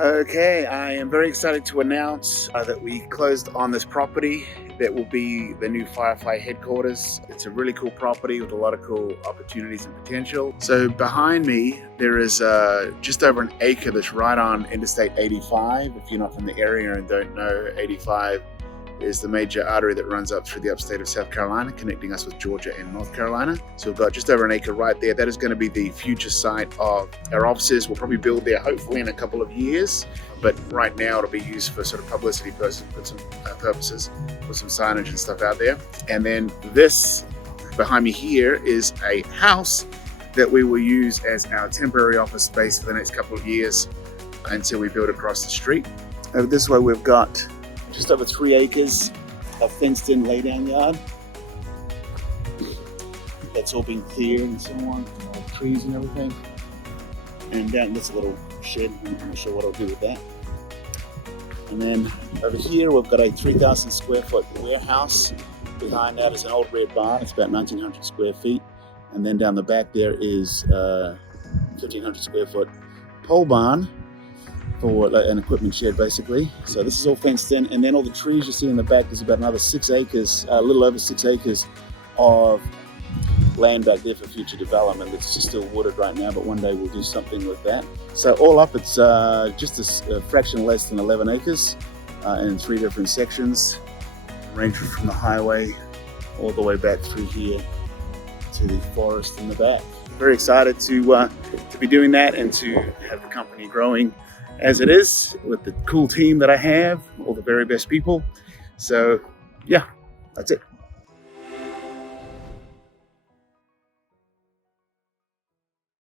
Okay, I am very excited to announce that we closed on this property that will be the new Firefly headquarters. It's a really cool property with a lot of cool opportunities and potential. So behind me, there is just over an acre that's right on Interstate 85. If you're not from the area and don't know, 85 is the major artery that runs up through the upstate of South Carolina, connecting us with Georgia and North Carolina. So we've got just over an acre right there. That is going to be the future site of our offices. We'll probably build there hopefully in a couple of years, but right now it'll be used for sort of publicity purposes, with some signage and stuff out there. And then this behind me here is a house that we will use as our temporary office space for the next couple of years until we build across the street. Over this way we've got just over 3 acres of fenced-in laydown yard. That's all been cleared and so on, all the trees and everything. And down this little shed, I'm not sure what I'll do with that. And then over here we've got a 3,000 square foot warehouse. Behind that is an old red barn. It's about 1,900 square feet. And then down the back there is a 1,500 square foot pole barn for an equipment shed basically. So this is all fenced in, and then all the trees you see in the back, there's about another 6 acres, a little over 6 acres of land back there for future development. It's just still wooded right now, but one day we'll do something with that. So all up it's just a fraction less than 11 acres in 3 different sections, ranging from the highway all the way back through here to the forest in the back. Very excited to be doing that and to have the company growing as it is with the cool team that I have, all the very best people. So yeah, that's it.